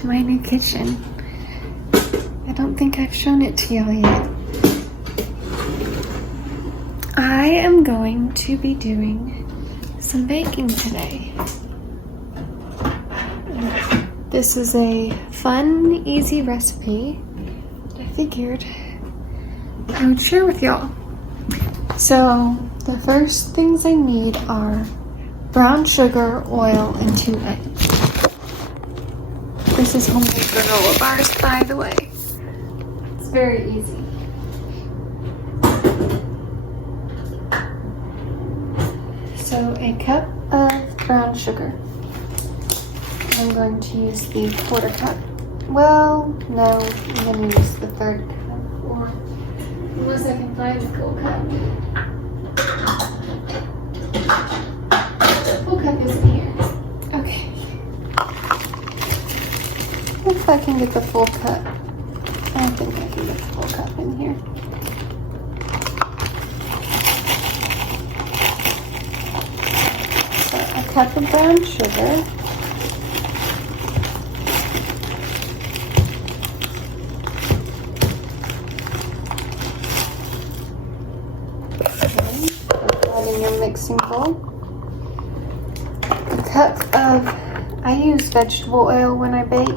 to my new kitchen. I don't think I've shown it to y'all yet. I am going to be doing some baking today. This is a fun, easy recipe that I figured I would share with y'all. So the first things I need are brown sugar, oil, and 2 eggs. This is homemade granola bars, by the way. It's very easy. So a cup of brown sugar. I'm going to use the 1/4 cup. Well, no, I'm going to use the 1/3 cup, or unless I can find the full cup. The full cup isn't here. Okay. If I can get the full cup. I think I can get the full cup in here. So a cup of brown sugar. In your mixing bowl. A cup of, I use vegetable oil when I bake.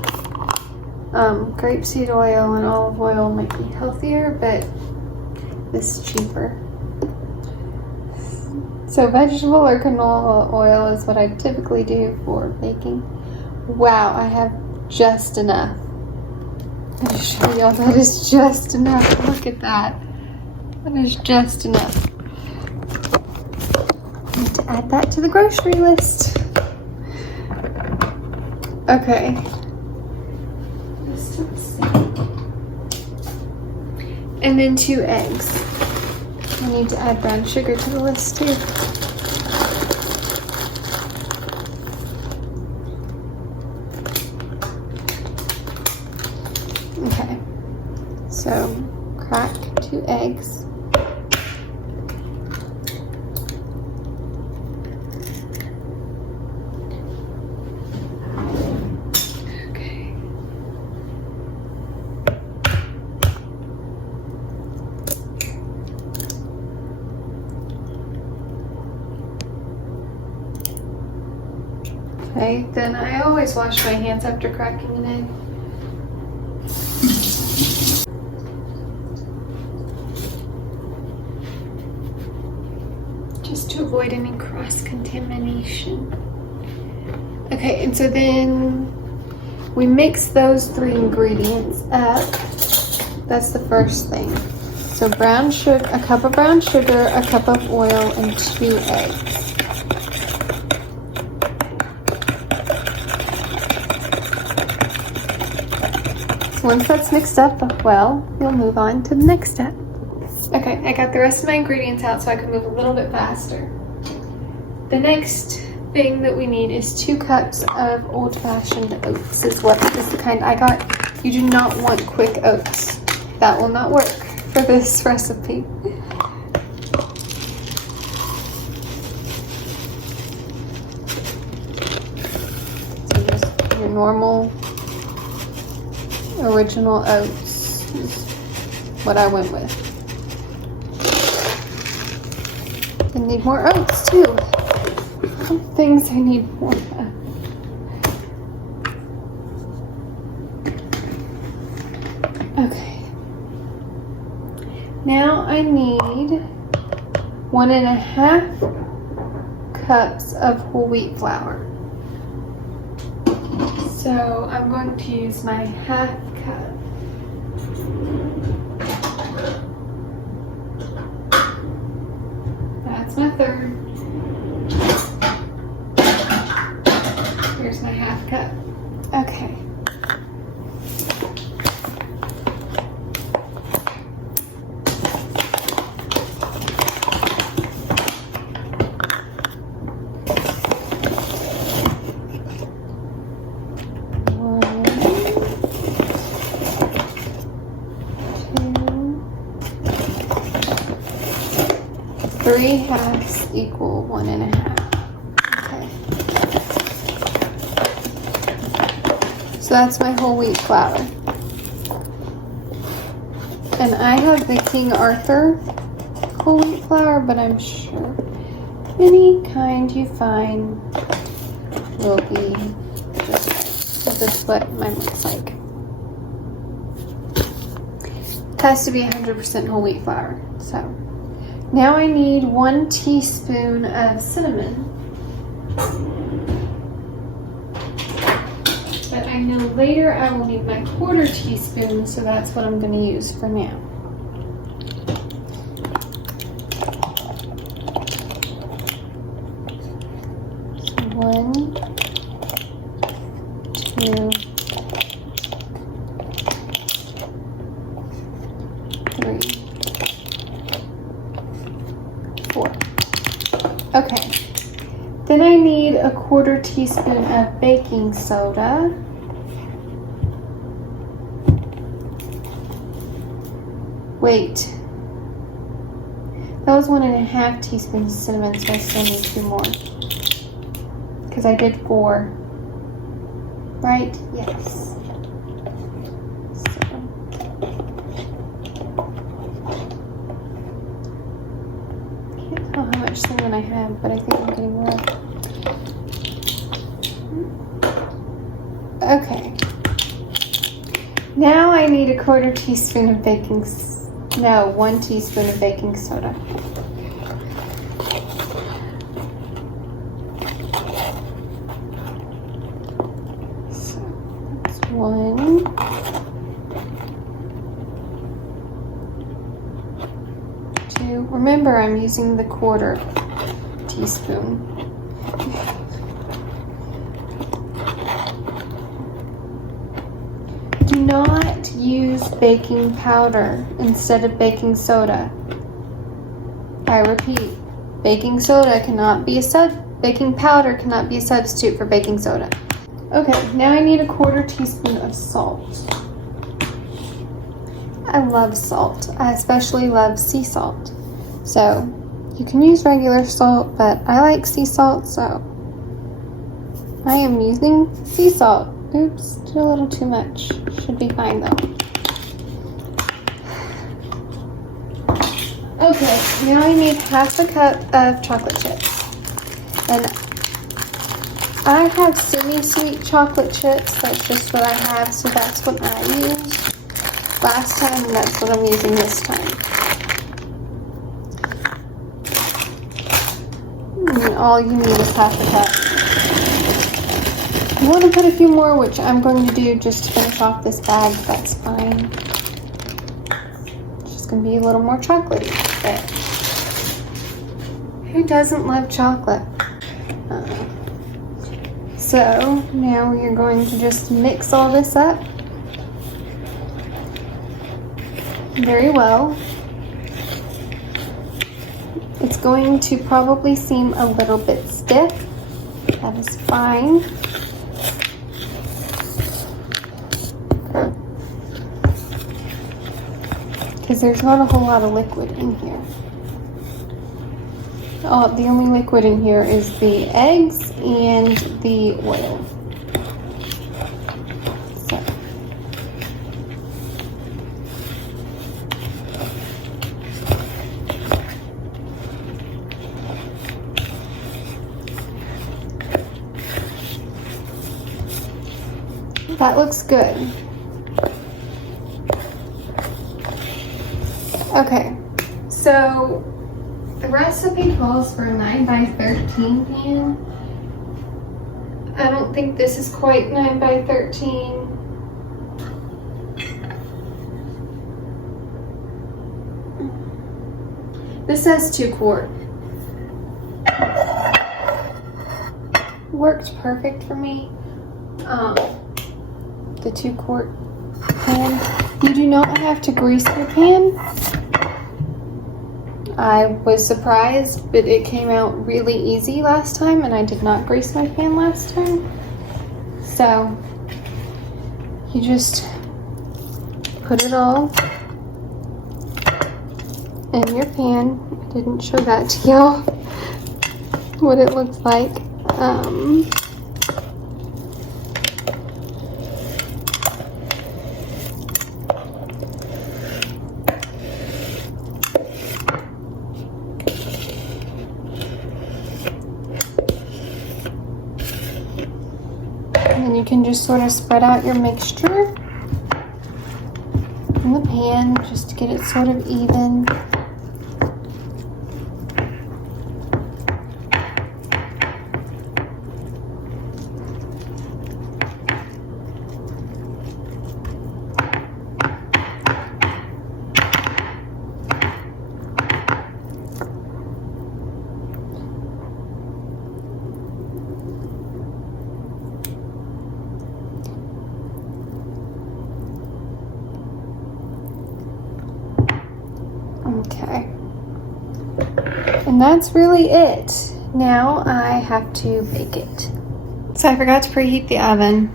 Grapeseed oil and olive oil might be healthier, but this is cheaper. So vegetable or canola oil is what I typically do for baking. Wow, I have just enough. I'm going to show y'all that is just enough. Look at that. That is just enough. Need to add that to the grocery list. Okay. And then 2 eggs. I need to add brown sugar to the list too. Okay. So crack 2 eggs. Okay, then I always wash my hands after cracking an egg. Just to avoid any cross-contamination. Okay, and so then we mix those 3 ingredients up. That's the first thing. So brown sugar, a cup of brown sugar, a cup of oil, and 2 eggs. Once that's mixed up well, you'll move on to the next step. Okay, I got the rest of my ingredients out so I can move a little bit faster. The next thing that we need is 2 cups of old-fashioned oats is the kind I got. You do not want quick oats. That will not work for this recipe. So just your normal original oats is what I went with. I need more oats too. Some things I need more of. Okay. Now I need 1.5 cups of whole wheat flour. So I'm going to use my 1/2 cup. That's my 1/3. Here's my 1/2 cup. Okay. Three halves equal 1.5. Okay. So that's my whole wheat flour. And I have the King Arthur whole wheat flour, but I'm sure any kind you find will be just right. So this is what mine looks like. It has to be 100% whole wheat flour. So now I need 1 teaspoon of cinnamon. But I know later I will need my 1/4 teaspoon, so that's what I'm going to use for now. So 1, 2, 3, 4. Okay. Then I need a 1/4 teaspoon of baking soda. Wait. That was 1.5 teaspoons of cinnamon, so I still need 2 more. Because I did 4. Right? Yes. So. Can't tell how much cinnamon I have, but I think I'm getting more. Okay. Now I need a 1/4 teaspoon of baking soda. No, 1 teaspoon of baking soda. So that's 1. 2. Remember, I'm using the 1/4 teaspoon. Do not use baking powder instead of baking soda. I repeat, baking powder cannot be a substitute for baking soda. Okay, now I need a 1/4 teaspoon of salt. I love salt. I especially love sea salt. So you can use regular salt, but I like sea salt, so I am using sea salt. Oops, did a little too much. Should be fine though. Okay, now I need 1/2 cup of chocolate chips. And I have semi-sweet chocolate chips. That's just what I have, so that's what I used last time, and that's what I'm using this time. And all you need is 1/2 cup. You want to put a few more, which I'm going to do just to finish off this bag. That's fine. It's just going to be a little more chocolatey. But who doesn't love chocolate? So now we are going to just mix all this up very well. It's going to probably seem a little bit stiff. That is fine. Because there's not a whole lot of liquid in here. Oh, the only liquid in here is the eggs and the oil. So. That looks good. Okay, so the recipe calls for a 9x13 pan. I don't think this is quite 9x13. This says 2 quart. Worked perfect for me. The 2 quart pan. You do not have to grease your pan. I was surprised, but it came out really easy last time, and I did not grease my pan last time. So you just put it all in your pan. I didn't show that to y'all, what it looks like. can just sort of spread out your mixture in the pan just to get it sort of even. Okay, and that's really it. Now I have to bake it. So I forgot to preheat the oven.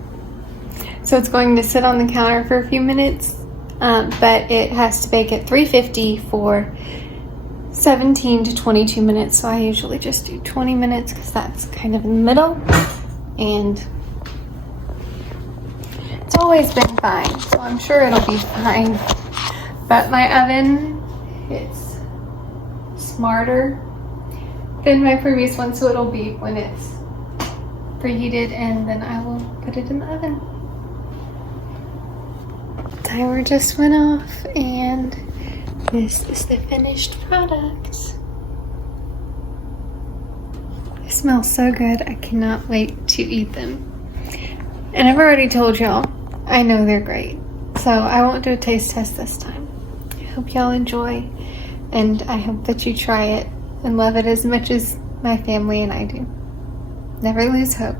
So it's going to sit on the counter for a few minutes, but it has to bake at 350 for 17 to 22 minutes. So I usually just do 20 minutes because that's kind of in the middle. And it's always been fine, so I'm sure it'll be fine. But my oven, it's smarter than my previous one, so it'll beep when it's preheated, and then I will put it in the oven. Timer just went off, and this is the finished product. It smells so good. I cannot wait to eat them. And I've already told y'all, I know they're great, so I won't do a taste test this time. I hope y'all enjoy, and I hope that you try it and love it as much as my family and I do. Never lose hope.